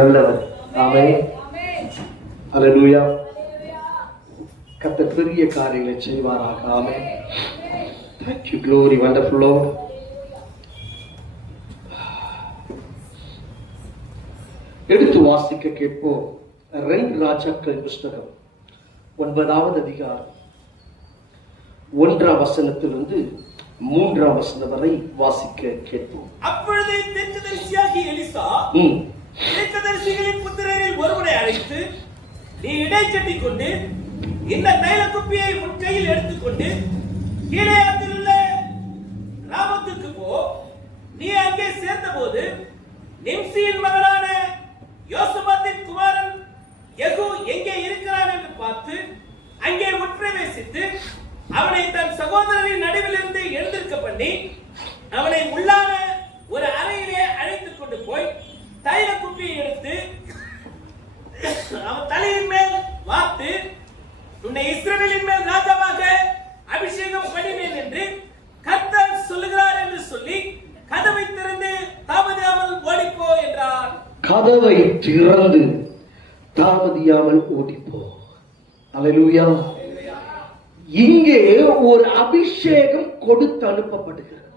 நல்லவர். ஆமென். அல்லேலூயா. கர்த்தர் பெரிய காரியங்களை செய்வாராக. ஆமென். Thank you, glory, wonderful Lord. எடுத்து வாசிக்க கேட்போம். 2 ராஜாக்கள் புஸ்தகம் 9வது அதிகாரம் 1ஆம் வசனத்திலிருந்து 3ஆம் வசனம் வரை வாசிக்க கேட்போம். அப்பொழுது தீர்க்கதரிசியாகிய எலிசா தீர்க்கதரிசிகளின் புத்திரரில் ஒருவனை அழைத்து, நீ இடைச்சட்டி கொண்டு இந்த தைல குப்பியை உன் கையில் எடுத்துக்கொண்டு கீலேயாத்தில் உள்ள ராமத்துக்கு போ. நீ அங்கே சேர்ந்தபோது நிம்சியின் மகனான யோசபாத்தின் குமாரன் யெகூ எங்கே இருக்கிறான் என்று பார்த்து அங்கே உட்பிரவேசித்து அவனை தன் சகோதரரின் நடுவிலிருந்து எழுந்திருக்க பண்ணி அவனை உள்ளான ஒரு அறையிலே அழைத்துக் கொண்டு போய் தைல குப்பியை எடுத்து அவன் தலையின் மேல் வார்த்து, உன்னை இஸ்ரவேலின் மேல் ராஜாவாக அபிஷேகம் பண்ணினேன் என்று கர்த்தர் சொல்லுகிறார் என்று சொல்லி கதவை திறந்து தாமதியாமல் ஓடிப்போ என்றார். கதவை திறந்து தாமதியாமல் ஓடிப்போ. அல்லேலூயா. இங்கே ஒரு அபிஷேகம் கொடுத்து அனுப்பப்படுகிறது.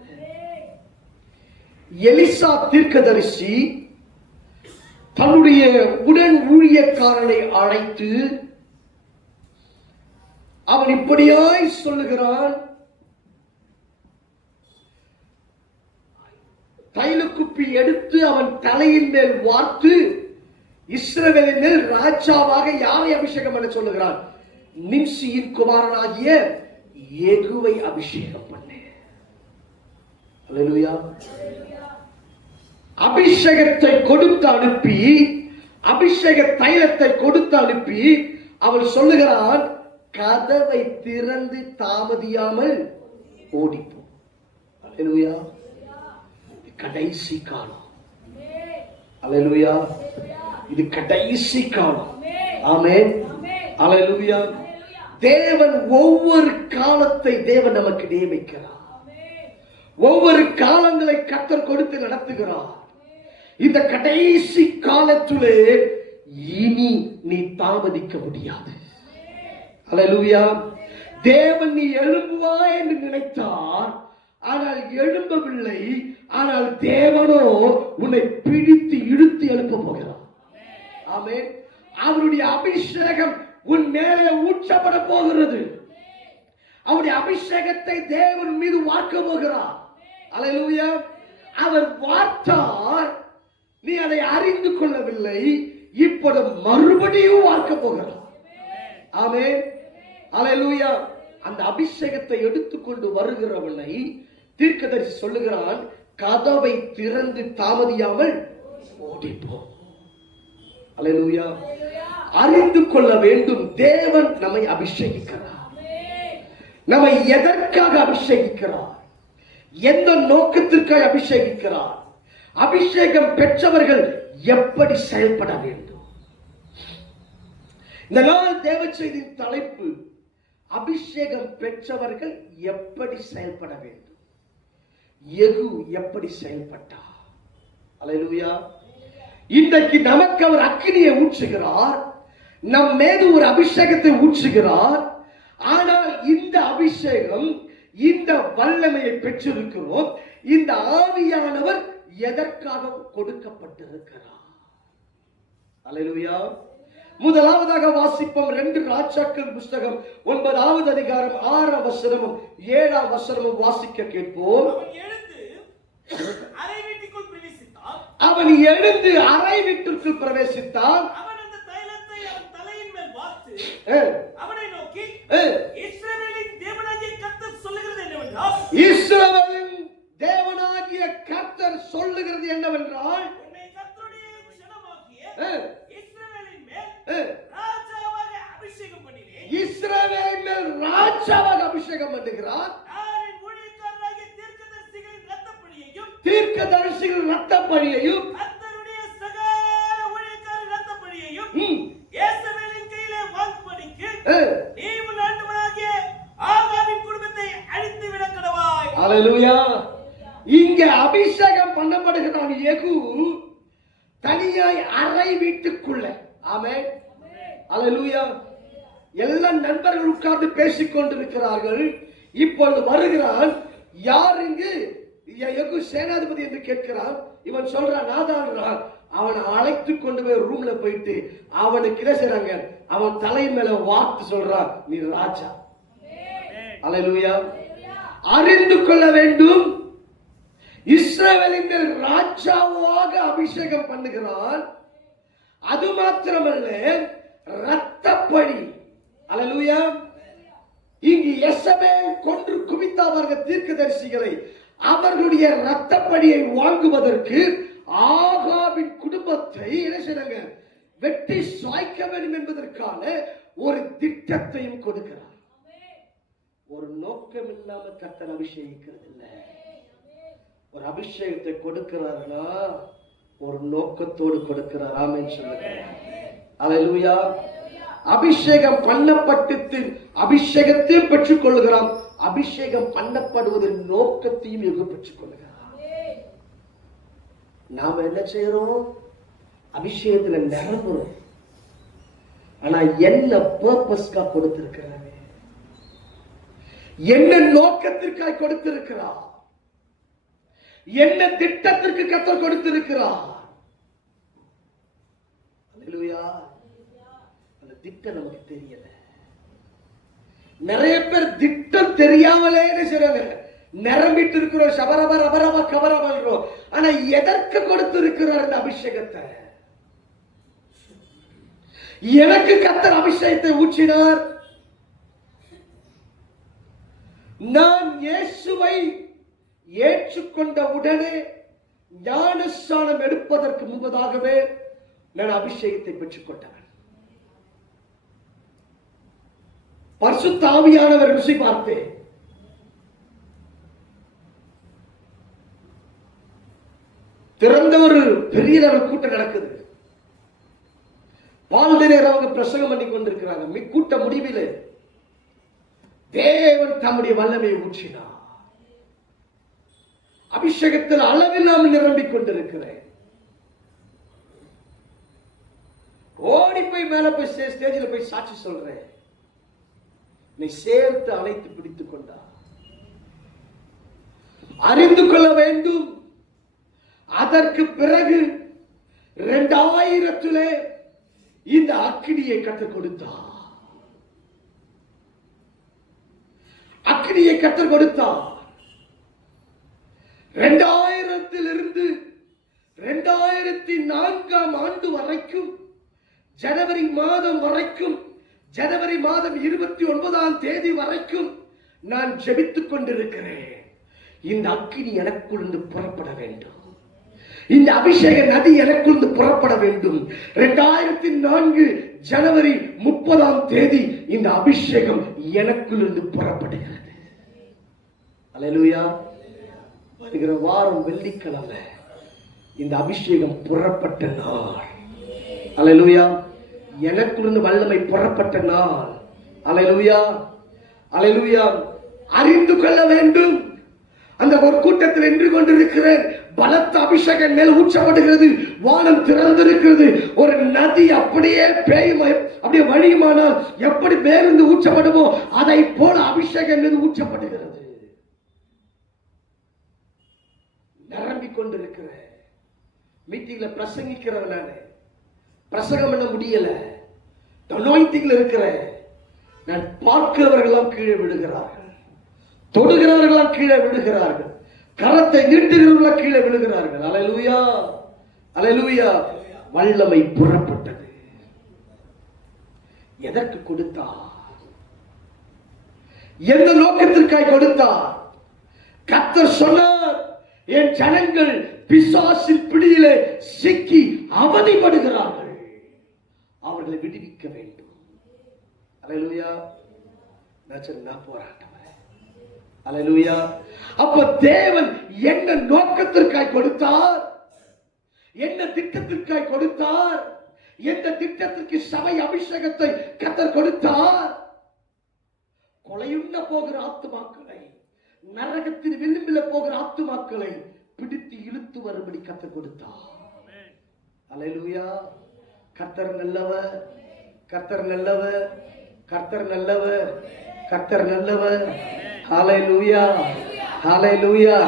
எலிசா தீர்க்கதரிசி தன்னுடைய உடன் ஊழியக்காரனை அழைத்து அவன் இப்படியாய் சொல்லுகிறான், தைல குப்பி எடுத்து அவன் தலையின் மேல் வார்த்து இஸ்ரவேலின் மேல் ராஜாவாக யாரை அபிஷேகம் பண்ண சொல்லுகிறான்? நிம்சியின் குமாரனாகிய யெகூவை அபிஷேகம் பண்ணு. அல்லேலூயா. அபிஷேகத்தை கொடுத்து அனுப்பி, அபிஷேக தைலத்தை கொடுத்து அனுப்பி அவன் சொல்லுகிறான், கதவை திறந்து தாமதியாமல் ஓடிப்போ. அல்லேலூயா. கடைசி காலம். அல்லேலூயா. இது கடைசி காலம். ஆமென். அல்லேலூயா. தேவன் ஒவ்வொரு காலத்தை தேவன் நமக்கு நியமிக்கிறார். ஒவ்வொரு காலங்களை கர்த்தர் கொடுத்து நடத்துகிறார். இந்த கடைசி காலத்திலே இனி நீ தாமதிக்க முடியாது. அல்லேலூயா. தேவன் நீ எழும்புவாய் என்று நினைத்தார், ஆனால் எழும்பவில்லை. ஆனால் தேவனோ உன்னை பிடித்து இழுத்து எழுப்ப போகிறார். ஆமென். அவருடைய அபிஷேகம் உன் மேலே ஊற்றப்பட போகிறது. அவருடைய அபிஷேகத்தை தேவன் மீது வார்க்க போகிறார். அல்லேலூயா. அவர் வார்த்தார், நீ அதை அறிந்து கொள்ளவில்லை. இப்போது மறுபடியும் வார்க்க போகிறார். ஆமென். அல்லேலூயா. அந்த அபிஷேகத்தை எடுத்துக்கொண்டு வருகிறவனை தீர்க்கதரிசி சொல்லுகிறான், கதவை திறந்து தாமதியாமல் ஓடிப்போ. அல்லேலூயா. அறிந்து கொள்ள வேண்டும், தேவன் நம்மை அபிஷேகிக்கிறார். நம்மை எதற்காக அபிஷேகிக்கிறார்? எந்த நோக்கத்திற்காக அபிஷேகிக்கிறார்? அபிஷேகம் பெற்றவர்கள் எப்படி செயல்பட வேண்டும்? இந்த நாள் தேவ செய்தியின் தலைப்பு, அபிஷேகம் பெற்றவர்கள் எப்படி செயல்பட வேண்டும். யெகூ எப்படி செயல்பட்டார்? அல்லேலூயா. இன்றைக்கு நமக்கு அவர் அக்கினியை ஊற்றுகிறார், நம் மீது ஒரு அபிஷேகத்தை ஊற்றுகிறார். ஆனால் இந்த அபிஷேகம், இந்த வல்லமையை பெற்றிருக்கிறோம். இந்த ஆவியானவர் எதற்காக கொடுக்கப்பட்டிருக்கிறார்? அல்லேலூயா. முதலாவதாக வாசிப்போம் 2 ராஜாக்கள் புஸ்தகம் 9வது அதிகாரம் 6ஆம் வசனமும் 7ஆம் வசனமும் வாசிக்க கேட்போம். அவன் எழுந்து அறை வீட்டிற்குள் பிரவேசித்தான். அவன் அந்த தைலத்தை அவன் தலையின் மேல் வார்த்து அவனை நோக்கி, இஸ்ரவேலின் தேவனாகிய கர்த்தர் சொல்லுகிறது என்னவென்றால், இஸ்ரவேலின் தேவனாகிய கர்த்தர் சொல்லுகிறது என்னவென்றால், உன்னை கர்த்தருடைய ஜனமாகிய இஸ்ரவேலின் மேல் ராஜாவாக அபிஷேகம் பண்ணினேன். இஸ்ரவேலின் மேல் ராஜாவாக அபிஷேகம் பண்ணுகிறார். தீர்க்கதரிசிகளின் இரத்தப்பழியையும் கர்த்தருடைய சகல ஊழியக்காரரின் இரத்தப்பழியையும் யேசபேலின் கையிலே வாங்கும்படிக்கு நீ உன் ஆண்டவனாகிய ஆகாபின் குடும்பத்தை அழித்து விட கடவாய். அல்லேலூயா. இங்கே அபிஷேகம் பண்ணப்படுகிறான் யெகூ. தனி தனியாய் அறை வீட்டுக்குள்ள. ஆமென், அல்லேலூயா. எல்லா நண்பர்கள் உட்கார்ந்து பேசிக் கொண்டிருக்கிறார்கள். இப்பொழுது வருகிறான். யார் இங்கு யெகூ சேனாதிபதி என்று கேட்கிறான். இவன் சொல்றான், நாதான். அவனை அழைத்து கொண்டு போய் ரூம்ல போயிட்டு அவனுக்கு என்ன செய்றாங்க, அவன் தலை மேல வார்த்து சொல்றான், நீ ராஜா. அல்லேலூயா. அறிந்து கொள்ள வேண்டும், இஸ்ரவேலின் மேல் ராஜாவாக அபிஷேகம் பண்ணுகிறான். அது மாத்திரமல்ல, இரத்தப்பழி. அல்லேலூயா. இங்கு எசபேல் கொன்று குவித்தார்கள் தீர்க்கதரிசிகளை. அவர்களுடைய இரத்தப்பழியை வாங்குவதற்கு ஆகாபின் குடும்பத்தை என்ன செய்றாங்க, வெட்டி சாய்க்க வேண்டும் என்பதற்கான ஒரு திட்டத்தையும் கொடுக்கிறார். ஒரு நோக்கம் இல்லாம கர்த்தர் அபிஷேகிக்கிறது இல்ல. ஒரு அபிஷேகத்தை கொடுக்கிறார்னா ஒரு நோக்கத்தோடு கொடுக்கிறார். ஆமென் சொல்லுங்க. அல்லேலூயா. அபிஷேகம் பண்ணப்பட்டு அபிஷேகத்தையும் பெற்றுக் கொள்கிறான். அபிஷேகம் பண்ணப்படுவதின் நோக்கத்தையும் எங்கு பெற்றுக் கொள்கிறான். நாம என்ன செய்யறோம், அபிஷேகத்துல நிரம்புறோம். ஆனா என்ன பர்பஸ்கா கொடுத்திருக்கிறாங்க, என்ன நோக்கத்திற்காக கொடுத்திருக்கிறார், என்ன திட்டத்திற்கு கர்த்தர் கொடுத்திருக்கிறார். அல்லேலூயா. அந்த திட்டம் நமக்கு தெரியல. நிறைய பேர் திட்டம் தெரியாமலே என்ன செய்றாங்க, நிரம்பிட்டு இருக்கிறோம், சபரப ரபரப கவரபல்றோம். ஆனா எதற்கு கொடுத்திருக்கிறார் இந்த அபிஷேகத்தை? எனக்கு கர்த்தர் அபிஷேகத்தை ஊற்றினார். நான் இயேசுவை ஏற்றுக்கொண்ட உடனே ஞானஸ்நானம் எடுப்பதற்கு முன்பதாகவே நான் அபிஷேகத்தை பெற்றுக் கொண்டவன். பரிசுத்த ஆவியானவர் ருசி பார்த்தேன். திறந்த ஒரு பெரிய லெவல் கூட்டம் நடக்குது. பால்தேனர் அவங்க பிரசங்கம் பண்ணி கொண்டிருக்கிறாங்க. கூட்ட முடிவில் தேவன் தம்முடைய வல்லமையை ஊற்றினார். அபிஷேகத்தில் அளவில்லாமல் நிரம்பிக் கொண்டிருக்கிறேன். ஓடி போய் மேல போய் ஸ்டேஜில் போய் சாட்சி சொல்றேன். நீ சேர்த்து அழைத்து பிடித்துக் கொண்டா. அறிந்து கொள்ள வேண்டும். அதற்கு பிறகு 2000 இந்த அக்கினியை கற்றுக் கொடுத்தார். அக்கினியை கற்றுக் கொடுத்தார். 2000 இருந்து 2004 ஆண்டு வரைக்கும், ஜனவரி மாதம் வரைக்கும், ஜனவரி மாதம் 29 வரைக்கும் நான் ஜெபித்துக் கொண்டிருக்கிறேன். இந்த அக்கினி எனக்குள்ளிருந்து புறப்பட வேண்டும். இந்த அபிஷேக நதி எனக்குள்ளிருந்து புறப்பட வேண்டும். 2004 ஜனவரி 30 இந்த அபிஷேகம் எனக்குள்ளிருந்து புறப்படுகிறது. அல்லேலூயா. வருகிற வாரம் வெள்ளிக்கிழமை இந்த அபிஷேகம் புறப்பட்ட நாள். அல்லேலூயா. எனக்குள்ளிருந்து வல்லமை புறப்பட்ட நாள். அல்லேலூயா. அல்லேலூயா. அறிந்து கொள்ள வேண்டும். அந்த ஒரு கூட்டத்தில் நின்று கொண்டிருக்கிறேன். பலத்த அபிஷேகம் மேல் ஊற்றப்படுகிறது. வானம் திறந்திருக்கிறது. ஒரு நதி அப்படியே அப்படியே வழியுமானால் எப்படி மேலிருந்து ஊற்றப்படுமோ அதை போல அபிஷேகம் மீது ஊற்றப்படுகிறது. நிரம்பிக் கொண்டிருக்கிறேன். மீட்டிங்ல பிரசங்கிக்கிறவன் நானே. பிரசங்கம் பண்ண முடியல. அனாயிண்டிங்ல இருக்கிறேன். நான் பார்க்கிறவர்களெல்லாம் கீழே விழுகிறார்கள். தொடுகிறவர்களெல்லாம் கீழே விழுகிறார்கள். கரத்தை நீட்டுகிறவர்களாம் கீழே விழுகிறார்கள். அல்லேலூயா. அல்லேலூயா. வல்லமை புறப்பட்டது. எதற்கு கொடுத்தார்? எந்த நோக்கத்திற்காக கொடுத்தார்? கர்த்தர் சொன்னார், என் ஜனங்கள் பிசாசின் பிடியிலே சிக்கி அவதிப்படுகிறார்கள், அவர்களை விடுவிக்க வேண்டும். அல்லேலூயா. நான் போராட்டம். அல்லேலூயா. அப்ப தேவன் என்ன நோக்கத்திற்காக கொடுத்தார்? என்ன திட்டத்திற்காக கொடுத்தார்? எந்த திட்டத்திற்கு சபை அபிஷேகத்தை கர்த்தர் கொடுத்தார்? கொலையுண்ண போகிற ஆத்துமாக்களை, நரகத்தின் விளிம்பில் போகிற ஆத்துமாக்களை பிடித்து இழுத்து வரும்படி கர்த்தர் கொடுத்தார். அல்லேலூயா. கர்த்தர் நல்லவர், கர்த்தர் நல்லவர், கர்த்தர் நல்லவர், கர்த்தர் நல்லவர். ஹalleluya, ஹalleluya.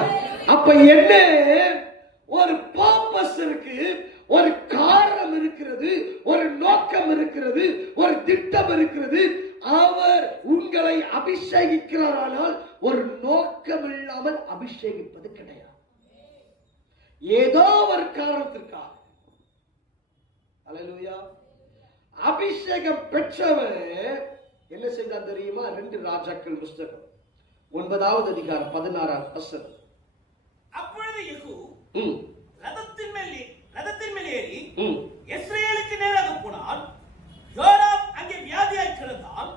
அப்ப என்ன, ஒரு பர்பஸ் இருக்கு, ஒரு காரணம் இருக்கிறது, ஒரு நோக்கம் இருக்கிறது, ஒரு திட்டம் இருக்கிறது. அவர் உங்களை அபிஷேகிக்கிறாரானால் ஒரு நோக்கம் இல்லாமல் அபிஷேகிப்பது கிடையாது. ஏதோ ஒரு காரணத்திற்காக. அல்லேலூயா. அபிஷேகம் பெற்றவன் என்ன செய்தான் தெரியுமா? 2 ராஜாக்கள் புஸ்தகம் 9வது அதிகாரம் 16வது வசனம். அப்பொழுது யெகூ ரதத்தின் மேல் ஏறி இஸ்ரவேலுக்கு நேராக போனான். யோராம் அங்கே வியாதியாய் கிடந்தான்.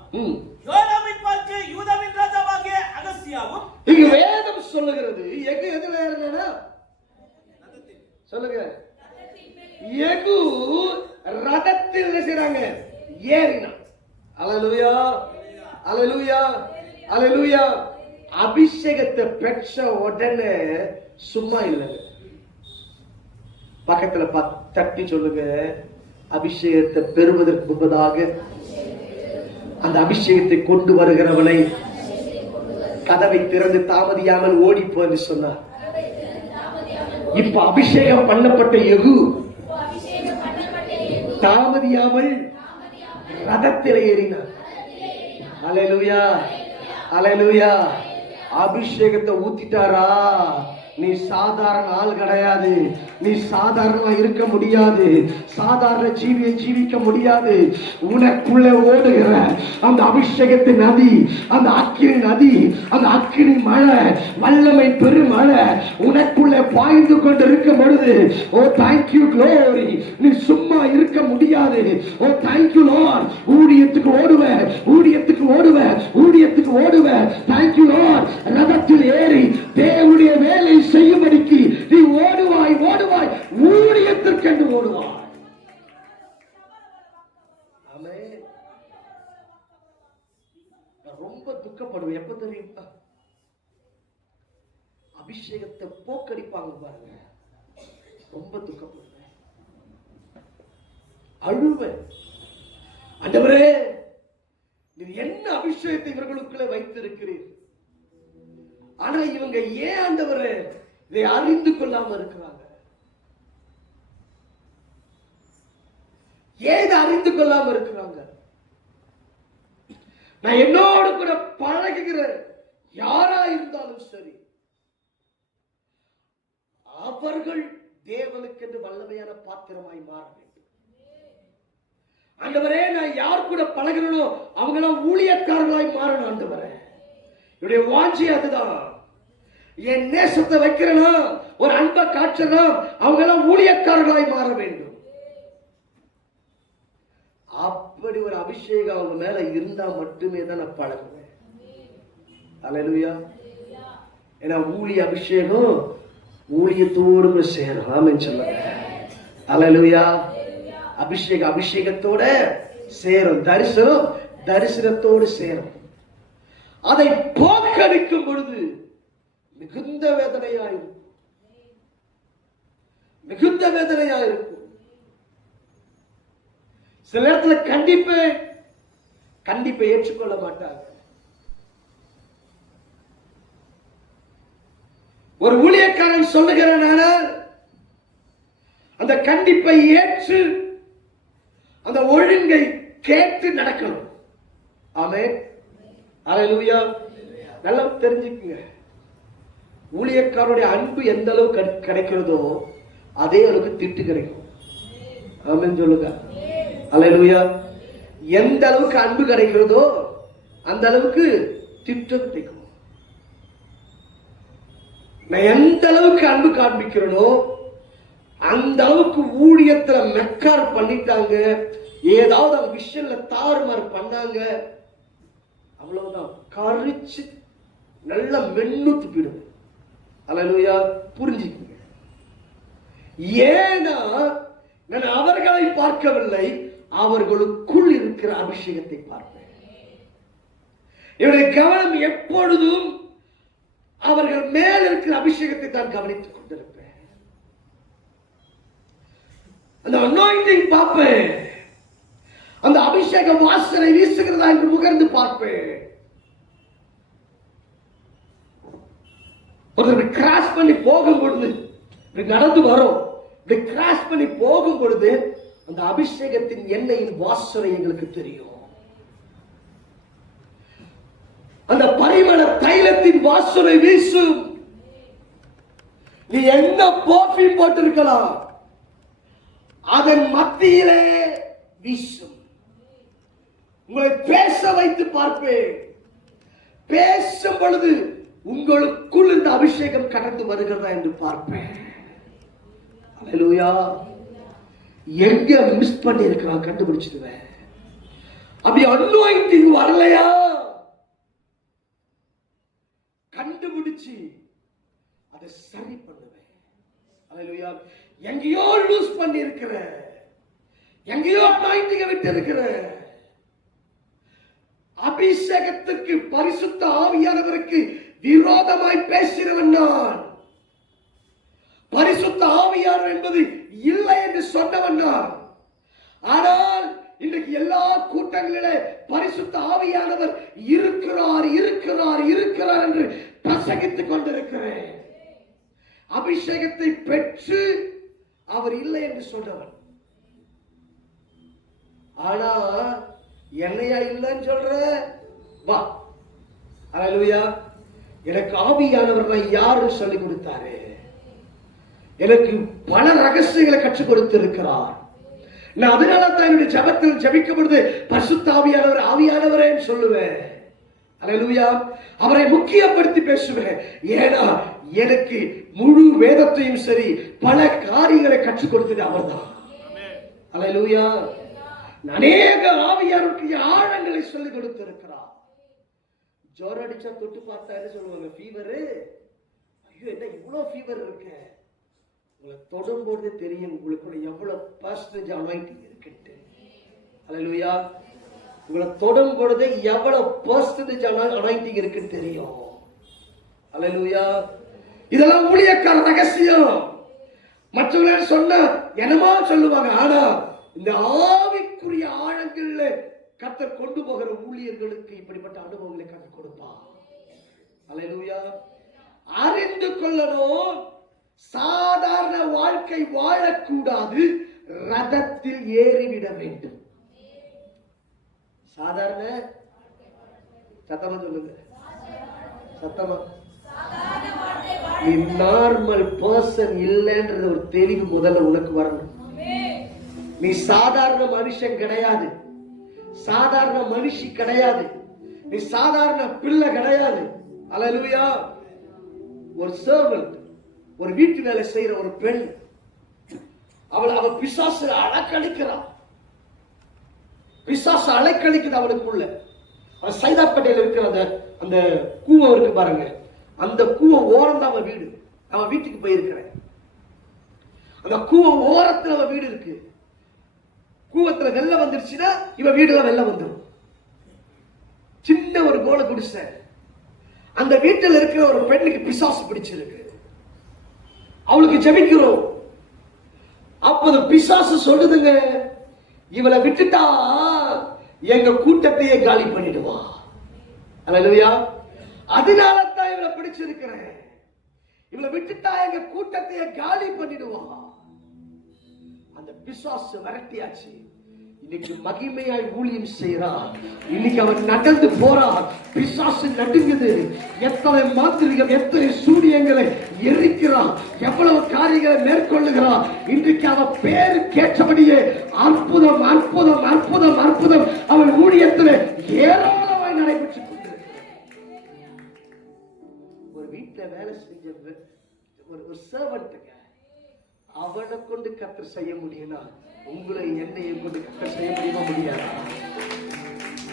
யோராமை பார்க்க யூதாவின் ராஜாவாகிய அகசியாவும். இங்க வேதம் சொல்லுகிறது, யெகூ எதுல ஏறினானா? சொல்லுங்க. யெகூ ரதத்தில் என்ன செய்றாங்க? ஏறினான். அல்லேலூயா, அல்லேலூயா, அல்லேலூயா. அபிஷேகத்தை பெற்ற உடனே சும்மா இல்லைங்க. பக்கத்துல தட்டி சொல்லுங்க, அபிஷேகத்தை பெறுவதற்கு முன்பதாக அந்த அபிஷேகத்தை கொண்டு வருகிறவனை கதவை திறந்து தாமதியாமல் ஓடிப்போ என்று சொன்னார். இப்ப அபிஷேகம் பண்ணப்பட்ட யெகூ தாமதியாமல் ரதத்தில் ஏறினார். அல்லேலூயா, அல்லேலூயா. அபிஷேகத்தை ஊத்திட்டாரா, நீ சாதாரண ஆள் கிடையாது. நீ சாதாரணமா இருக்க முடியாது. சாதாரண ஜீவியை ஜீவிக்க முடியாது. உனக்குள்ள ஓடுகிற அந்த அபிஷேகத்தின் நதி, அந்த அக்கினி நதி, அந்த அக்கினி மழை, வல்லமை பெருமழை உனக்குள்ள பாய்ந்து கொண்டு இருக்கும் பொழுது, ஓ தேங்க்யூ க்ளோரி, நீ சும்மா இருக்க முடியாது. ஓ தேங்க்யூ லார்ட். ஊழியத்துக்கு ஓடுவ, ஊழியத்துக்கு ஓடுவ, ஊழியத்துக்கு ஓடுவ. Thank you Lord. ரதத்தில் ஏறி தேவனுடைய வேலை செய்யும்படிக்கு நீ ஓடுவாய், ஓடுவாய், ஊழியத்திற்கென்று ஓடுவாய். ஆமென். ரொம்ப துக்கப்படுவேன். எப்ப தெரியுமா? அபிஷேகத்தை போக்கடிப்பாங்க பாருங்க, ரொம்ப துக்கப்படுவேன், அழுவேன். ஆண்டவரே, நீ என்ன அபிஷேகத்தை இவர்களுக்குள்ளே வைத்திருக்கிறீர்? ஆனா இவங்க ஏன் ஆண்டவரே இதை அறிந்து கொள்ளாம இருக்கிறாங்க? ஏன் அறிந்து கொள்ளாம இருக்கிறாங்க? நான் என்னோடு கூட பழகுகிற யாரா இருந்தாலும் சரி, அவர்கள் தேவனுக்கு என்று வல்லமையான பாத்திரமாய் மாற வேண்டும். ஆண்டவரே, நான் யார் கூட பழகிறனோ அவங்களாம் ஊழியக்காரர்களாய் மாறணும். ஆண்டவரே, என்னுடைய வாஞ்சி அதுதான். என் நேசத்தை வைக்கிறனா, ஒரு அன்பை காட்டுறனா, அவங்க எல்லாம் ஊழியக்காரர்களாய் மாற வேண்டும். அப்படி ஒரு அபிஷேகம் அவங்க மேல இருந்தா மட்டுமே தான் நான் பழகுவேன். அல்லேலூயா. ஏன்னா ஊழிய அபிஷேகம் ஊழியத்தோடு சேரும். ஆமென் சொல்லுங்க. அல்லேலூயா. அபிஷேகம் அபிஷேகத்தோட சேரும், தரிசனம் தரிசனத்தோடு சேரும். அதை போக்கடிக்கும் பொழுது மிகுந்த வேதனையாயிருக்கும், மிகுந்த வேதனையாயிருக்கும். சில நேரத்துல கண்டிப்பை ஏற்றுக்கொள்ள மாட்டாங்க. ஒரு ஊழியக்காரன் சொல்லுகிறனால அந்த கண்டிப்பை ஏற்று அந்த ஒழுங்கை கேட்டு நடக்கணும். ஆமென். அல்லேலூயா. நல்லா தெரிஞ்சுக்குங்க, ஊழியக்காரனுடைய அன்பு எந்த அளவுக்கு கிடைக்கிறதோ அதே அளவுக்கு திட்டு கிடைக்கும். ஆமென் சொல்லுங்க. அல்லேலூயா. எந்த அளவுக்கு அன்பு கிடைக்கிறதோ அந்த அளவுக்கு திட்டம் கிடைக்கும். நான் எந்த அளவுக்கு அன்பு காண்பிக்கிறனோ அந்த அளவுக்கு ஊழியத்துல மெக்கார் பண்ணிட்டாங்க, ஏதாவது அவங்க விஷயம்ல தாறுமாறு பண்ணாங்க, அவ்வளவுதான், கரிச்சு நல்ல மென்னு துப்பிடும். அல்லேலூயா. புரிஞ்சுக்குங்க. ஏன்னா நான் அவர்களை பார்க்கவில்லை, அவர்களுக்குள் இருக்கிற அபிஷேகத்தை பார்ப்பேன். என்னுடைய கவனம் எப்பொழுதும் அவர்கள் மேல் இருக்கிற அபிஷேகத்தை தான் கவனித்துக் கொண்டிருப்பேன். அந்த அனாயிண்டிங் பார்ப்பேன். அந்த அபிஷேக வாசனை வீசுகிறதா என்று முகர்ந்து பார்ப்பேன். ஒரு கிராஸ் பண்ணி போகும் பொழுது, இப்படி நடந்து வரும், இப்படி கிராஸ் பண்ணி போகும் பொழுது அந்த அபிஷேகத்தின் எண்ணெயின் வாசனை எங்களுக்கு தெரியும். அந்த பரிமள தைலத்தின் வாசனை வீசும். நீ என்ன பர்ஃபியூம் போட்டிருக்கலாம், அதன் மத்தியிலே வீசும். உங்களை பேச வைத்து பார்ப்பேன். பேசும் பொழுது உங்களுக்குள் இந்த அபிஷேகம் கடந்து வருகிறதா என்று பார்ப்பேன். அல்லேலூயா. எங்க மிஸ் பண்ணி இருக்கிறான் கண்டுபிடிச்சிடுவேன். அப்படி அனாயிண்டிங் வரலையா, கண்டுபிடிச்சு அதை சரி பண்ணுவேன். அல்லேலூயா. எங்கேயோ லூஸ் பண்ணி இருக்கிற, எங்கேயோ அனாயிண்டிங்கை விட்டு இருக்கிற, அபிஷேகத்துக்கு பரிசுத்த ஆவியானவருக்கு விரோதமாய் பேசினவன் நான். பரிசுத்த ஆவியானவர் என்பது இல்லை என்று சொன்னவன் நான். ஆனால் இன்றைக்கு எல்லா கூட்டங்களிலே பரிசுத்த ஆவியானவர் இருக்கிறார் இருக்கிறார் இருக்கிறார் என்று பிரசங்கித்துக் கொண்டிருக்கிறேன். அபிஷேகத்தை பெற்று அவர் இல்லை என்று சொன்னவன். ஆனா என்னையா இல்லைன்னு சொல்ற? வா. அல்லேலூயா. எனக்கு ஆவியானவர் யாருன்னு சொல்லி கொடுத்தாரு. எனக்கு பல ரகசியங்களை கற்றுக் கொடுத்திருக்கிறார். நான் அதனால தான் என்னுடைய ஜெபத்தில் ஜெபிக்கும் பொழுது பரிசுத்த ஆவியானவர் ஆவியானவரேன்னு சொல்லுவேன். அல்லேலூயா. அவரை முக்கியப்படுத்தி பேசுவேன். ஏன்னா எனக்கு முழு வேதத்தையும் சரி பல காரியங்களை கற்றுக் கொடுத்தது அவர்தான். அல்லேலூயா. அநேக ஆவியானவருக்கு ஆழங்களை சொல்லிக் கொடுத்திருக்கிறார். ஜோர் அடிச்சா தொட்டு பார்த்தா என்ன சொல்லுவாங்க? ஃபீவர். ஐயோ, என்ன இவ்வளவு ஃபீவர் இருக்கு? உங்களை தொடும் போது தெரியும் உங்களுக்குள்ள எவ்வளவு பர்சன்டேஜ் அனாயிண்டிங் இருக்குன்னு. அல்லேலூயா. உங்களை தொடும் பொழுது எவ்வளவு பர்சன்டேஜ் அனாயிண்டிங் இருக்குன்னு தெரியும். அல்லேலூயா. இதெல்லாம் ஊழியக்கார ரகசியம். மற்றவங்க சொன்னா என்னமா சொல்லுவாங்க. ஆனா இந்த ஆவிக்குரிய ஆழங்கள்ல கர்த்தர் கொண்டு போகிற ஊழியர்களுக்கு இப்படிப்பட்ட அனுபவங்களை கற்றுக் கொடுப்பார். அல்லேலூயா. அறிந்து கொள்ளணும். சாதாரண வாழ்க்கை வாழக்கூடாது, ரதத்தில் ஏறிவிட வேண்டும். சாதாரண சத்தமா சொல்லுங்க, சத்தமா. நீ நார்மல் பர்சன் இல்லைன்றது ஒரு தெளிவு முதல்ல உனக்கு வரணும். நீ சாதாரண மனுஷன் கிடையாது, சாதாரண மனுஷி கிடையாது, நீ சாதாரண பிள்ளை கிடையாது. அல்லேலூயா. ஒரு சர்வன்ட், ஒரு வீட்டு வேலை செய்யற ஒரு பெண், அவள் பிசாசு அலக்கழிக்கிறான். பிசாசு அலைக்கழிக்குது அவனுக்குள்ள. அவன் சைதாப்பேட்டையில் இருக்கிற அந்த கூவம் இருக்கு பாருங்க, அந்த கூவம் ஓரம் தான் அவன் வீடு. அவன் வீட்டுக்கு போயிருக்கிறேன். அந்த கூவம் ஓரத்தில் அவன் வீடு இருக்கு. கூவத்துல வெள்ளம் வந்துருச்சுன்னா இவன் வீடுல வெள்ளம் வந்துடும். சின்ன ஒரு கோலை குடிசை. அந்த வீட்டில் இருக்கிற ஒரு பெண்ணுக்கு பிசாசு பிடிச்சிருக்கு. அவளுக்கு ஜெபிக்கிறோம். அப்போது பிசாசு சொல்லுதுங்க, இவளை விட்டுட்டா எங்க கூட்டத்தையே காலி பண்ணிடுவா. அல்லேலூயா. அதனால தான் இவளை பிடிச்சிருக்கிறேன். இவளை விட்டுட்டா எங்க கூட்டத்தையே காலி பண்ணிடுவா. அந்த பிசாசு விரட்டியாச்சு. இன்னைக்கு மகிமையாய் ஊழியம் செய்யறான். இன்னைக்கு அவன் நடந்து போறான். பிசாசு நடுங்குது. எத்தனை மாந்திரிகம், எத்தனை சூரியங்களை எரிக்கிறான், எவ்வளவு காரியங்களை மேற்கொள்ளுகிறான். இன்றைக்கு அவன் பேரு கேட்டபடியே அற்புதம் அற்புதம் அற்புதம் அற்புதம் அவன் ஊழியத்தில் ஏராளமாய் நடைபெற்றுக் கொண்டிருக்கிறான். ஒரு வீட்டுல வேலை செஞ்ச ஒரு சர்வன்ட்டுங்க, அவனை கொண்டு கர்த்தர் செய்ய முடியும்னா உங்களை என்னையும் கொண்டு கர்த்தர் செய்ய முடியுமா? முடியாது.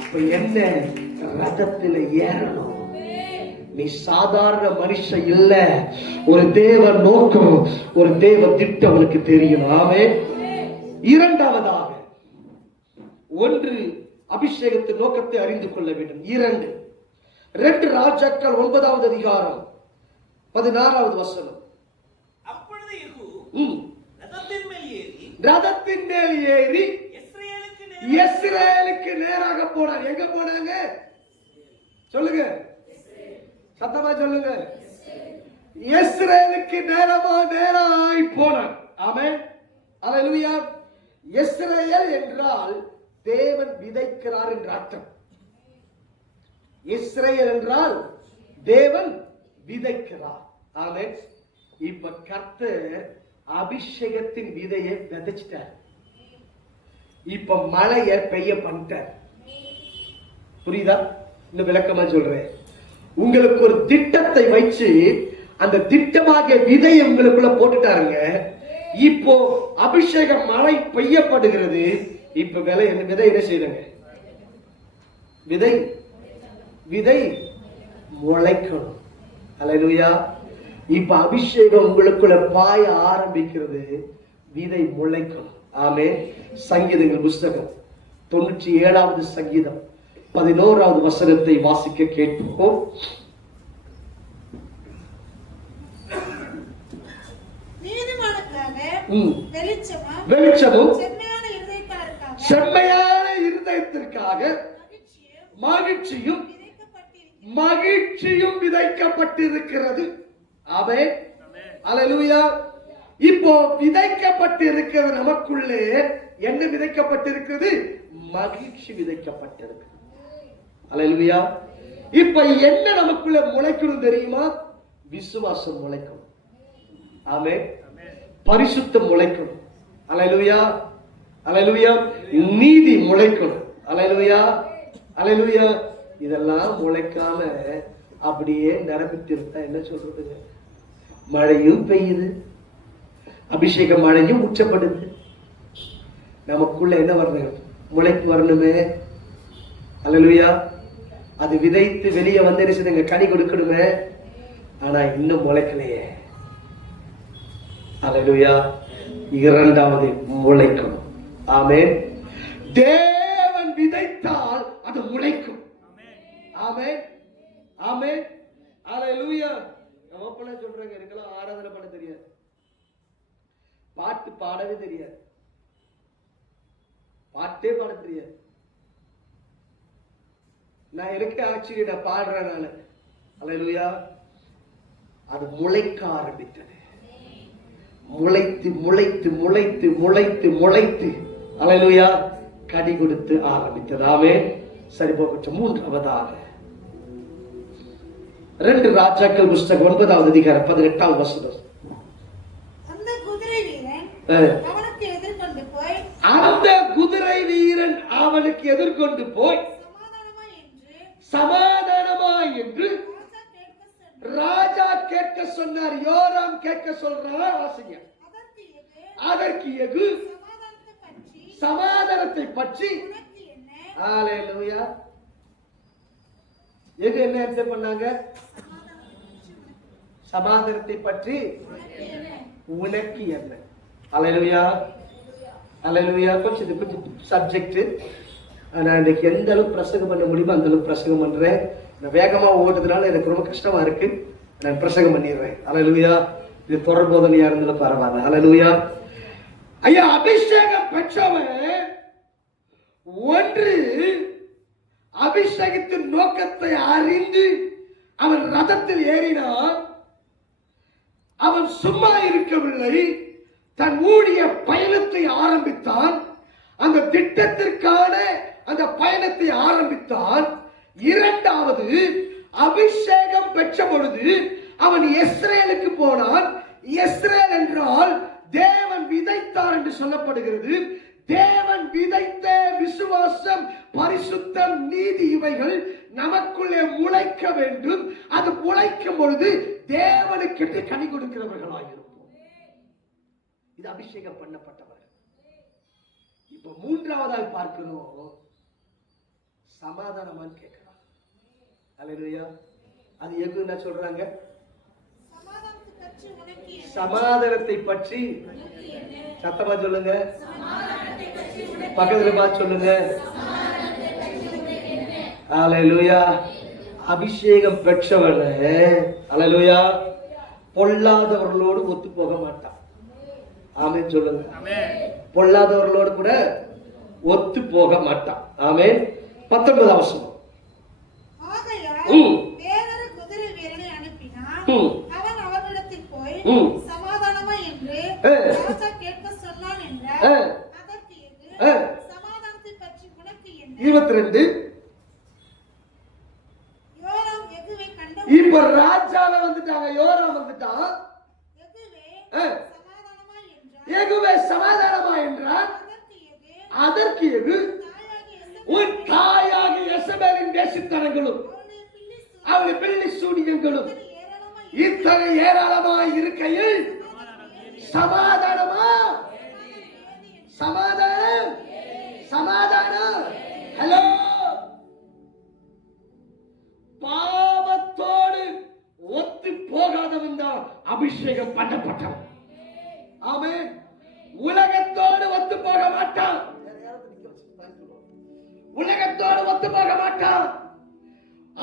இப்ப என்ன, ரதத்தில் ஏறணும். நீ சாதாரண மனுஷன் இல்ல. ஒரு தேவ நோக்கம், ஒரு தேவ திட்டம் உனக்கு தெரியும். ஆமென். இரண்டாவதாக, ஒன்று, அபிஷேகத்தின் நோக்கத்தை அறிந்து கொள்ள வேண்டும். 2 ராஜாக்கள் 9வது அதிகாரம் 16வது வசனம். அப்பொழுது யெகூ ரதத்தின் மேல் ஏறி ரதத்தின் மேல் ஏறி இஸ்ரவேலுக்கு இஸ்ரவேலுக்கு நேராக போனார். எங்க போனாங்க சொல்லுங்க, சத்தமா சொல்லுங்க. இஸ்ரவேலுக்கு நேராய் போனார். ஆமென், அல்லேலூயா. இஸ்ரவேல் என்றால் தேவன் விதைக்கிறார் என்ற அர்த்தம். இஸ்ரவேல் என்றால் தேவன் விதைக்கிறார். ஆமென். இப்ப கர்த்தர் அபிஷேகத்தின் விதையை விதைச்சிட்டார். இப்ப மழைய பெய்ய பண்ணிட்டார். புரியுதா? இன்னும் விளக்கமா சொல்றேன். உங்களுக்கு ஒரு திட்டத்தை வச்சு அந்த திட்டமாக விதையை உங்களுக்குள்ள போட்டுட்டாருங்க. இப்போ அபிஷேக மழை பெய்யப்படுகிறது. இப்ப விதை என்ன செய்யுங்க? விதை முளைக்கணும். அல்லேலூயா. இப்ப அபிஷேகம் உங்களுக்குள்ள பாய ஆரம்பிக்கிறது. விதை முளைக்கணும். ஆமென். சங்கீதங்கள் புஸ்தகம் 97வது சங்கீதம் 11வது வசனத்தை வாசிக்க கேட்போம். வெளிச்சமும் செம்மையான இருதயத்திற்காக மகிழ்ச்சியும் விதைக்கப்பட்டிருக்கிறது. ஆமென், அல்லேலூயா. இப்போ விதைக்கப்பட்டிருக்கிறது நமக்குள்ளே என்ன விதைக்கப்பட்டிருக்கிறது? மகிழ்ச்சி விதைக்கப்பட்டிருக்கிறது. அல்லேலூயா. இப்ப என்ன நமக்குள்ள முளைக்கணும் தெரியுமா? விசுவாசம் முளைக்கணும். ஆமென். பரிசுத்தம் முளைக்கணும். அல்லேலூயா, அல்லேலூயா. நீதி முளைக்கணும். அல்லேலூயா, அல்லேலூயா. இதெல்லாம் முளைக்காம அப்படியே நிரம்பிட்டு இருந்தா என்ன சொல்றதுங்க? மழையும் பெய்யுது, அபிஷேக மழையும் உச்சப்படுது. நமக்குள்ள என்ன வரணும்? முளைக்கு வரணுமே. அல்லேலூயா. அது விதைத்து வெளியே வந்து கனி கொடுக்கணுமே. ஆனா இன்னும் முளைக்கலையே. அல்லேலூயா. இரண்டாவது முளைக்கணும். ஆமென். தேவன் விதைத்தால் அது முளைக்கும். ஆமென், ஆமென், அல்லேலூயா. ஓப்பனா சொல்றேங்க, எனக்கெல்லாம் ஆராதனை பண்ண தெரியாது, பாட்டு பாடவே தெரியாது, பாட்டே பாட தெரியாது. நான் எனக்கு ஆச்சரியம், நான் பாடுறேன் நானு. அல்லேலூயா. அது முளைக்க ஆரம்பித்தது. முளைத்து முளைத்து முளைத்து முளைத்து முளைத்து அல்லேலூயா கனி கொடுத்து ஆரம்பித்தது. ஆமென். சரி, போகட்டும். மூன்றாவதாக 2 ராஜாக்கள் புஸ்தகம் 9வது அதிகாரம் 18வது வசனம். அந்த குதிரை வீரன் அவனுக்கு எதிர்கொண்டு போய் சமாதானமா என்று ராஜா கேட்க சொன்னார். யோராம் கேட்க சொல்றார். வாசிங்க. அதற்கு யெகூ சமாதானத்தை பற்றி அல்லேலூயா. யெகூ என்ன ஆன்சர் பண்ணாங்க? சமாதானத்தை பற்றி உனக்கு என்ன? அல்லேலூயா, அல்லேலூயா. கொஞ்சம் சப்ஜெக்ட். நான் இன்னைக்கு எந்த அளவுக்கு பிரசங்கம் பண்ண முடியுமோ அந்த அளவுக்கு பிரசங்கம் பண்றேன். நான் வேகமா ஓடுறதுனால எனக்கு ரொம்ப கஷ்டமா இருக்கு. நான் பிரசங்கம் பண்ணிடுறேன். அல்லேலூயா. இது தொடர் போதனையா இருந்தாலும் பரவாயில்ல. அல்லேலூயா. ஐயா, அபிஷேகம் பெற்றவன் ஒன்று அபிஷேகத்தின் நோக்கத்தை அறிந்து அவன் ரதத்தில் ஏறினான். அவன் சும்மா இருக்கவில்லை, தன் ஊழிய பயணத்தை ஆரம்பித்தான். அந்த திட்டத்திற்கான அந்த பயணத்தை ஆரம்பித்தான். இரண்டாவது, அபிஷேகம் பெற்ற பொழுது அவன் இஸ்ரேலுக்கு போனான். இஸ்ரேல் என்றால் தேவன் விதைத்தார் என்று சொல்லப்படுகிறது. தேவன் விதைத்த விசுவாசம், பரிசுத்தம், நீதி இவைகள் நமக்குள்ளே முளைக்க வேண்டும். அது முளைக்கும் பொழுது தேவனுக்கு கனி கொடுக்கிறவர்களாயிருக்கும். இது அபிஷேகம் பண்ணப்பட்டவர். இப்ப மூன்றாவதாக பார்க்கிறோம், சமாதானமான்னு கேட்கிறான். அல்லேலூயா. அது யெகூ என்ன சொல்றாங்க? சமாதானத்தை பற்றி சத்தமா சொல்லுங்க, பக்கத்துல பார்த்து சொல்லுங்க. அல்லேலூயா. அபிஷேகம் பெற்றவன் அல்லேலூயா பொல்லாதவர்களோடு ஒத்து போக மாட்டான். ஆமென் சொல்லுங்க. ஆமென். பொல்லாதவர்களோடு கூட ஒத்து போக மாட்டான். ஆமென். 19 வசனம். ஆகையால் ம். வேறொரு குதிரை வீரனை அனுப்பினான். ம். அவன் அவர்களிடத்தில் போய் ம். சமாதானமா என்று ஆ. ராஜா கேட்க சொன்னான் என்றார். ஆ. அதற்கு இயேசு, ஆ. சமாதானத்தை பற்றி உனக்கு என்ன? 22. யோராம் யெகூவை கண்ட இப்ப ராஜாவே வந்துட்டாங்க. யோராம் வந்துட்டான். யெகூவே ஆ. சமாதானமா என்றார். யெகூவே சமாதானமா என்றார். அதற்கு அதற்கு யெகூ, யெகூ, தாயாகிய உன் யெசபேல் தாயாகி யெசபேலின் வேசித்தனங்களும் அவளுடைய பிள்ளை அவளுடைய பிள்ளை சூனியங்களும் ஏராளமா இத்தனை ஏராளமாய் இருக்கையில் சமாதானமா? சமாதானம், சமாதானம். ஹலோ, பாவத்தோடு ஒத்து போகாதவன் தான் அபிஷேகம் பண்ணப்பட்டவன். ஆமென். உலகத்தோடு ஒத்து போக மாட்டான். உலகத்தோடு ஒத்து போக மாட்டான்.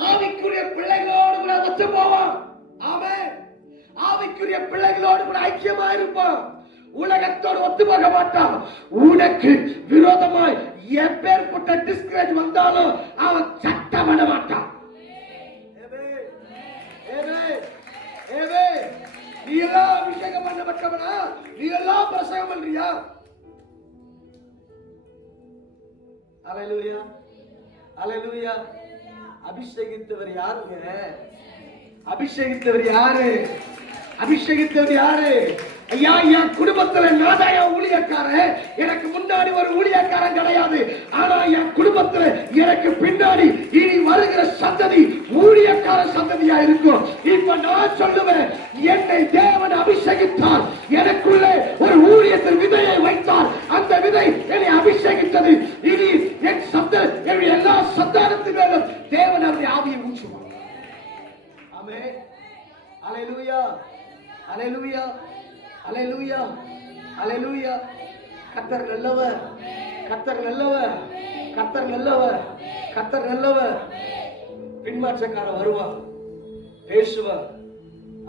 ஆவிக்குரிய பிள்ளைகளோடு கூட ஒத்து போவான். ஆமென். ஆவிக்குரிய பிள்ளைகளோடு கூட ஐக்கியமா இருப்பான். உலகத்தோடு ஒத்து போக மாட்டான். உனக்கு விரோதமாய் எப்பேற்பட்ட டிஸ்கரேஜ் வந்தாலும் அவன் சட்டம் பண்ண மாட்டான். நீ எல்லாம் அபிஷேகம் பண்ணப்பட்டவனா? நீ எல்லாம் பிரசங்கம் பண்றியா? அல்லேலூயா, அல்லேலூயா. அபிஷேகித்தவர் யாருங்க? அபிஷேகித்தவர் யாரு? அபிஷேகித்தவர் யாரு? ஐயா, என் குடும்பத்துல நாதாயா ஊழியக்காரன். எனக்கு முன்னாடி ஒரு ஊழியக்காரன் கிடையாது. ஆனா என் குடும்பத்துல எனக்கு பின்னாடி இனி வருகிற சந்ததி ஊழியக்கார சந்ததியா இருக்கும். இப்ப நான் சொல்லுவேன், என்னை தேவன் அபிஷேகித்தார். எனக்குள்ளே ஒரு ஊழியத்தின் விதையை வைத்தார். அந்த விதை என்னை அபிஷேகித்தது. இனி என் என்னுடைய எல்லா சந்தானத்தின் மேலும் தேவன் அவருடைய ஆவியை ஊற்றுவார். ஆமென். அல்லேலூயா, அல்லேலூயா, அல்லேலூயா, அல்லேலூயா. கர்த்தர் நல்லவர், கர்த்தர் நல்லவர், கர்த்தர் நல்லவர், கர்த்தர் நல்லவர். பின்மாற்றக்காரன் வருவான், பேசுவான்,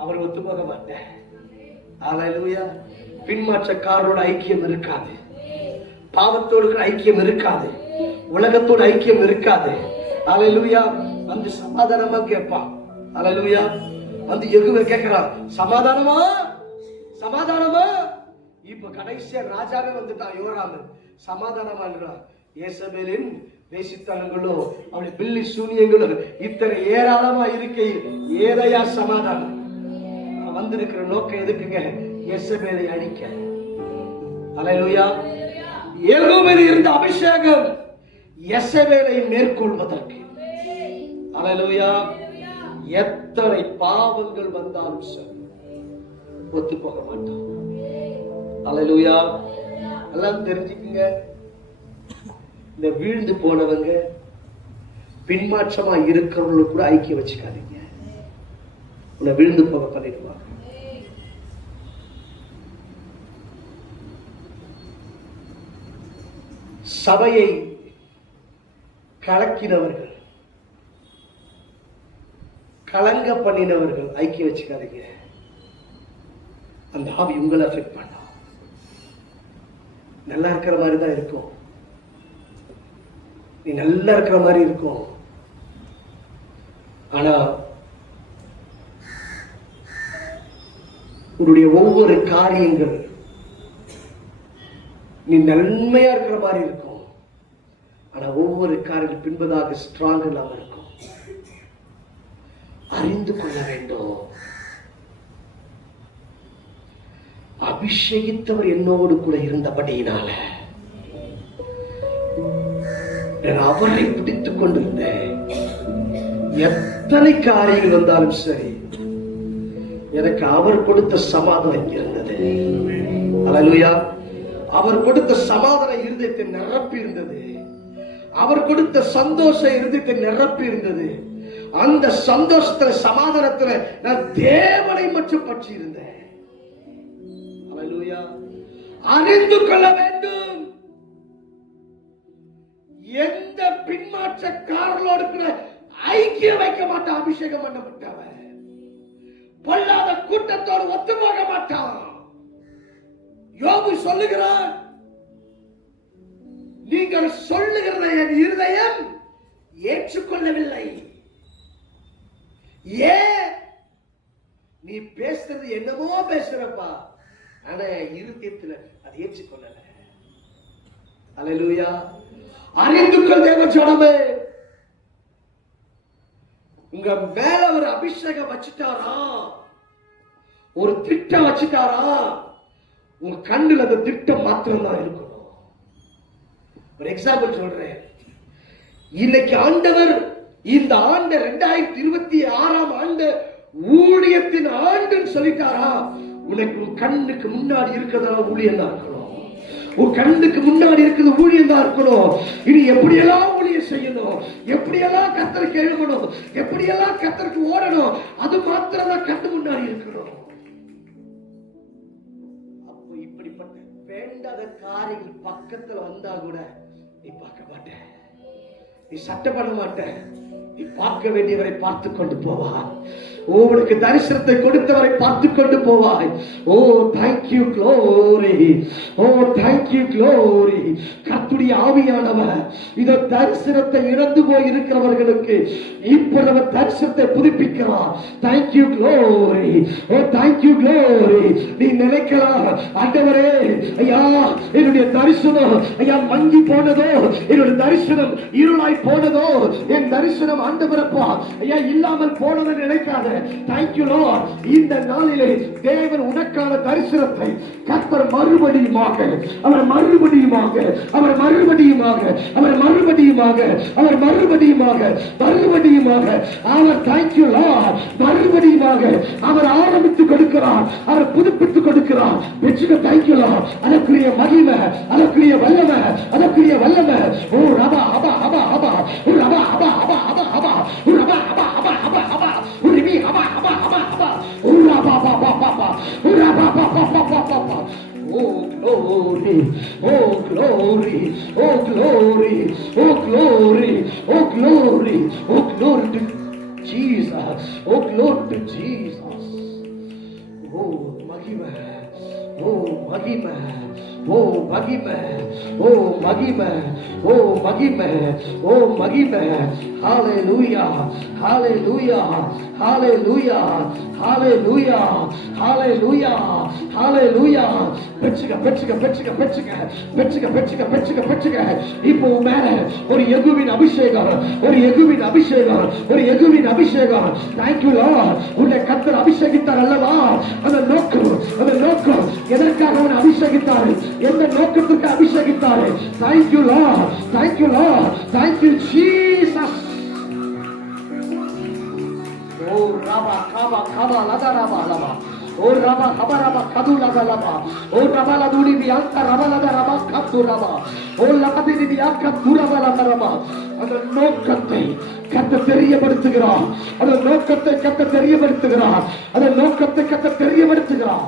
அவர் ஒத்து போக மாட்டேன். அல்லேலூயா. பின்மாற்றக்காரரோட ஐக்கியம் இருக்காது. பாவத்தோடு ஐக்கியம் இருக்காது. உலகத்தோடு ஐக்கியம் இருக்காது. அல்லேலூயா. வந்து சமாதானமா கேட்பான். அல்லேலூயா. வந்து யெகூவை கேட்கிறான், சமாதானமா, சமாதானமா? இப்ப கடைசியா ராஜாவே வந்துட்டான். யோராம் சமாதானமான்றான். யேசபேலின் வேசித்தனங்களும் அவளுடைய பில்லி சூனியங்களும் இத்தனை ஏராளமா இருக்கையில் ஏதையா சமாதானம்? வந்திருக்கிற நோக்கம் எதுக்குங்க? யேசபேலை அழிக்க. அல்லேலூயா. யெகூவில் இருந்த அபிஷேகம் யேசபேலை மேற்கொள்வதற்கு. அல்லேலூயா. எத்தனை பாவங்கள் வந்தாலும் சரி ஒத்து போக மாட்டான். அல்லேலூயா. எல்லாம் தெரிஞ்சுக்குங்க. இந்த வீழ்ந்து போனவங்க பின்மாற்றமா இருக்கிறவங்களுக்கு கூட ஐக்கியம் வச்சுக்காதீங்க. உன்னை வீழ்ந்து போக பண்ணிடுவாங்க. சபையை கலக்கினவர்கள், கலங்க பண்ணினவர்கள் ஐக்கியம் வச்சுக்காதீங்க. அந்த ஆவி உங்களை அஃபெக்ட் பண்ணா நல்லா இருக்கிற மாதிரி தான் இருக்கும். நீ நல்லா இருக்கிற மாதிரி இருக்கும். ஆனா உன்னுடைய ஒவ்வொரு காரியங்கள் நீ நன்மையா இருக்கிற மாதிரி இருக்கும். ஆனா ஒவ்வொரு காரியம் பின்பதாக ஸ்ட்ராங் இல்லாம இருக்கும். அறிந்து கொள்ள வேண்டும். அபிஷேகித்தவர் என்னோடு கூட இருந்தபடியினால நான் அவரை பிடித்துக் கொண்டிருந்தேன். எத்தனை காரியங்கள் வந்தாலும் சரி எனக்கு அவர் கொடுத்த சமாதானம் இருந்தது. அல்லேலூயா. அவர் கொடுத்த சமாதானம் இருதயத்தை நிரப்பி இருந்தது. அவர் கொடுத்த சந்தோஷம் இருதயத்தை நிரப்பி இருந்தது. அந்த சந்தோஷத்துல சமாதானத்துல நான் தேவனை மட்டும் பற்றி இருந்தேன். அல்லேலூயா. அறிந்து கொள்ள வேண்டும். எந்த பின்மாற்றக்காரர்களோடு கூட ஐக்கியம் வைக்க மாட்டான். அபிஷேகம் பண்ணப்பட்டவன் பொல்லாத கூட்டத்தோடு ஒத்து போக மாட்டான். யோபு சொல்லுகிறான், நீங்கள் சொல்லுகிறதை என் இருதயம் ஏற்றுக்கொள்ளவில்லை. ஏன்? நீ பேசுறது என்னமோ பேசுறப்பா, ஆனா இருதயத்துல அது ஏற்றுக்கொள்ளல. அல்லேலூயா. அறிந்து கொள் தேவ ஜனமே, உங்க மேல ஒரு அபிஷேகம் வச்சுட்டாரா, ஒரு திட்டம் வச்சுட்டாரா, உங்க கண்ணுல அந்த திட்டம் மாத்திரம் தான் இருக்கணும். ஒரு எக்ஸாம்பிள் சொல்றேன். இன்னைக்கு ஆண்டவர் இந்த ஆண்டு 2026 ஆண்டு ஊழியத்தின் ஆண்டுன்னு சொல்லிட்டாரா, உனக்கு உன் கண்ணுக்கு முன்னாடி இருக்கிறதா ஊழியம் தான் இருக்கணும். உன் கண்ணுக்கு முன்னாடி இருக்கிறது ஊழியம் தான் இருக்கணும். இனி எப்படியெல்லாம் ஊழியம் செய்யணும், எப்படியெல்லாம் கர்த்தருக்கு எழுதணும், எப்படியெல்லாம் கர்த்தருக்கு ஓடணும், அது மாத்திரம் தான் கண்ணு முன்னாடி இருக்கணும். அப்போ இப்படிப்பட்ட வேண்டாத காரியங்கள் பக்கத்துல வந்தா கூட நீ பார்க்க மாட்ட, நீ சட்டம் பண்ண மாட்ட, நீ பார்க்க வேண்டியவரை பார்த்து கொண்டு போவாய். உனக்கு தரிசனத்தை கொடுத்தவரை பார்த்து கொண்டு போவாய். ஓ thank you glory, O thank you glory. கர்த்தருடைய ஆவியானவர் இந்த தரிசனத்தை இழந்து போய் இருக்கிறவர்களுக்கு இப்பொழுது தரிசனத்தை புதுப்பிக்கிறார். thank you glory, O thank you glory. நீ நினைக்கலாம், ஆண்டவரே ஐயா என்னுடைய தரிசனம் ஐயா மங்கி போனதோ, என்னுடைய தரிசனம் இருளாய் போனதோ, என் தரிசனம் ஆண்டவரப்பா ஐயா இல்லாமல் போனதை நினைக்காத. Thank you Lord. இந்த நாளிலே தேவன் உனக்கான தரிசனத்தை கர்த்தர் மறுபடியுமாக அவர் மறுபடியுமாக அவர் மறுபடியுமாக அவர் மறுபடியுமாக அவர் மறுபடியுமாக மறுபடியுமாக அவர் thank you Lord மறுபடியுமாக அவர் ஆரம்பித்து கொடுக்கிறார், அவர் புதுப்பித்து கொடுக்கிறார். வெற்றிக்கு thank you Lord. அதற்குரிய மகிமை, அதற்குரிய வல்லமை, அதற்குரிய வல்லமை. ஓ ரபா அபா அபா அபா ஓ ரபா அபா அபா அபா அபா ஓ ரபா அபா அபா அபா அபா ஓ ரிபி அபா அபா அபா அபா ஓ ரபா அபா அபா அபா ஓ ரபா அபா அபா அபா அபா. Oh glory, oh glory, oh glory, oh glory, oh glory, oh glory to Jesus, oh glory to Jesus. Oh மகிமை, oh மகிமை, oh மகிமை, oh மகிமை, oh மகிமை, oh மகிமை. Hallelujah, hallelujah, hallelujah, hallelujah, hallelujah, hallelujah. பெற்றுக்க பெற்றுக்க பெற்றுக்க பெற்றுக்க பெற்றுக்க பெற்றுக்க பெற்றுக்க பெற்றுக்க. இப்போ மேல ஒரு யெகூவின் அபிஷேகம், ஒரு யெகூவின் அபிஷேகம், ஒரு யெகூவின் அபிஷேகம். Thank you Lord. உன்னை கர்த்தர் அபிஷேகித்தார் அல்லவா, அந்த நோக்கம், அந்த நோக்கம் எதற்காக அவனை அபிஷேகித்தார், எந்த நோக்கத்துக்கு அபிஷேகித்தார். Thank you Lord, thank you Lord, thank you Jesus. Oh Raba Kaba Kaba Lada Raba Laba O Raba Haba Raba Kadu Lada Laba O Raba Laduri Bianca Raba Lada Raba Kadu Raba O Lakadiri Bianca Duraba Lada Raba. அந்த நோக்கத்தை கத்த தெரியப்படுத்துகிறார், அந்த நோக்கத்தை கத்த தெரியப்படுத்துகிறார், அந்த நோக்கத்தை கத்த தெரியப்படுத்துகிறார்.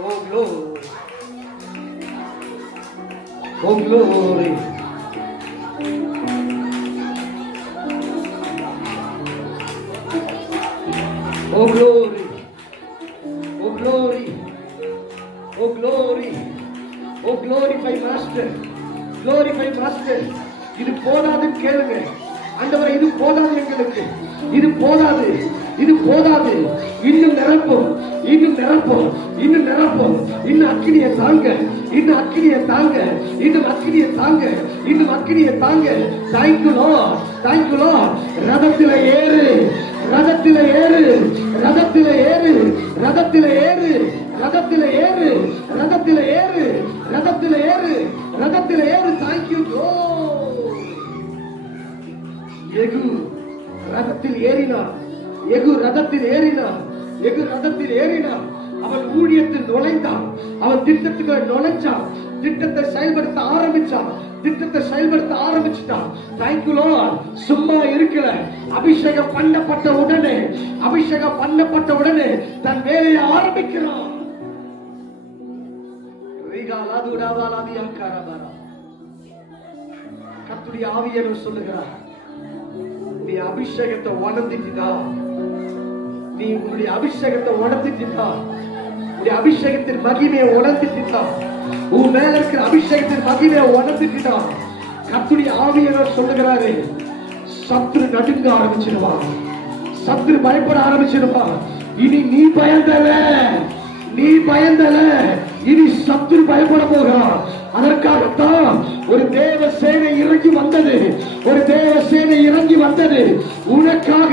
Oh glory, oh glory. Oh glory, oh glory, oh glory, oh glorify master, glorify master. இது போதாதுன்னு கேளுங்க, ஆண்டவரே இது போதாது, எங்களுக்கு இது போதாது, இது போதாது, இன்னும் நிரப்பும், இன்னும் நிரப்பும், இன்னும் நிரப்பும், இன்னும் அக்கினியை தாங்க, இன்னும் அக்கினியை தாங்க, இன்னும் அக்கினியை தாங்க, இன்னும் அக்கினியை தாங்க. Thank you Lord, thank you Lord. ரதத்தில ஏறு, ரதத்தில ஏறு, ரதத்தில ஏறு, ரதத்தில ஏறு, ரதத்தில ஏறு, ரதத்தில ஏறு, ரதத்தில ஏறு, ரதத்தில ஏறு. Thank you Lord. யெகூ ரதத்தில் ஏறினான், யெகூ ரதத்தில் ஏறினான், யெகூ ரதத்தில் ஏறினான். அவன் ஊழியத்தில் நுழைந்தான், அவன் திட்டத்துக்குள்ள நுழைஞ்சான், திட்டத்தை செயல்படுத்த ஆரம்பிச்சான், திட்டத்தை செயல்படுத்த ஆரம்பிச்சுட்டான். Thank you Lord. சும்மா இருக்கல, அபிஷேகம் பண்ணப்பட்ட உடனே, அபிஷேகம் பண்ணப்பட்ட உடனே தன் வேலையை ஆரம்பிக்கிறான். கர்த்தருடைய ஆவியானவர் சொல்லுகிறார், நீ அபிஷேகத்தை உணர்ந்துட்டா, நீ உன்னுடைய அபிஷேகத்தை உணர்ந்துட்டா, உன்னுடைய அபிஷேகத்தின் மகிமையை உணர்ந்துட்டா, உன் மேல இருக்கிற அபிஷேகத்தின் மகிமையை உணர்ந்துட்டா, கர்த்தருடைய ஆவியானவர் சொல்லுகிறாரு, சத்துரு நடுங்க ஆரம்பிச்சிடுவான், சத்துரு பயப்பட ஆரம்பிச்சிடுவான். இனி நீ பயந்தல, நீ பயந்தல, இனி சத்துரு பயப்பட போகிறான். அதற்காகத்தான் ஒரு தேவ சேனை இறங்கி வந்தது, ஒரு தேவ சேனை இறங்கி வந்தது உனக்காக.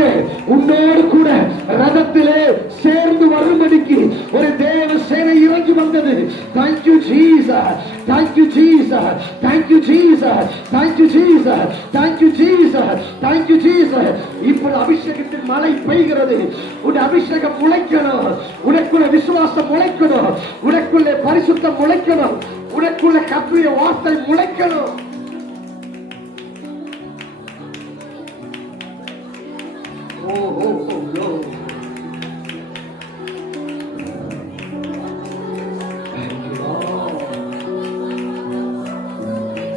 உன்னோடு கூட ரதத்திலே சேர்ந்து வரும்படிக்கு ஒரு தேவ சேனை இறங்கி வந்தது. Thank you Jesus, thank you Jesus, thank you Jesus, thank you Jesus, thank you Jesus, thank you Jesus. இப்பொழுது அபிஷேகத்தின் மழை பெய்கிறது. உன் அபிஷேகம் முளைக்கணும், உனக்குள்ள விசுவாசம் முளைக்கணும், உனக்குள்ள பரிசுத்தம் முளைக்கணும், உனக்குள்ள கர்த்தருடைய வார்த்தை முளைக்கணும். ஓ ஓ ஓ ஓ.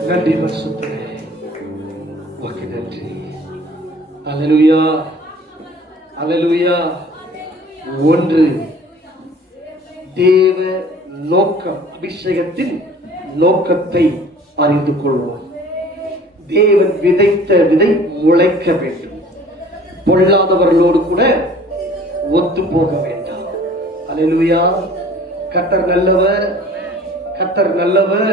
நன்றி பரிசுத்தரே, உமக்கு நன்றி. அல்லேலூயா, அல்லேலூயா. ஒன்று, தேவ நோக்கம், அபிஷேகத்தின் நோக்கத்தை அறிந்து கொள்வோம். தேவன் விதைத்த விதை முளைக்க வேண்டும், பொல்லாதவர்களோடு கூட ஒத்து போக வேண்டாம். அல்லேலூயா. கர்த்தர் நல்லவர், கர்த்தர் நல்லவர்.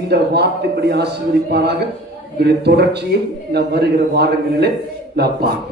இந்த வார்த்தைப்படி ஆசீர்வதிப்பாராக. இதனுடைய தொடர்ச்சியை நாம் வருகிற வாரங்களிலே நாம் பார்ப்போம்.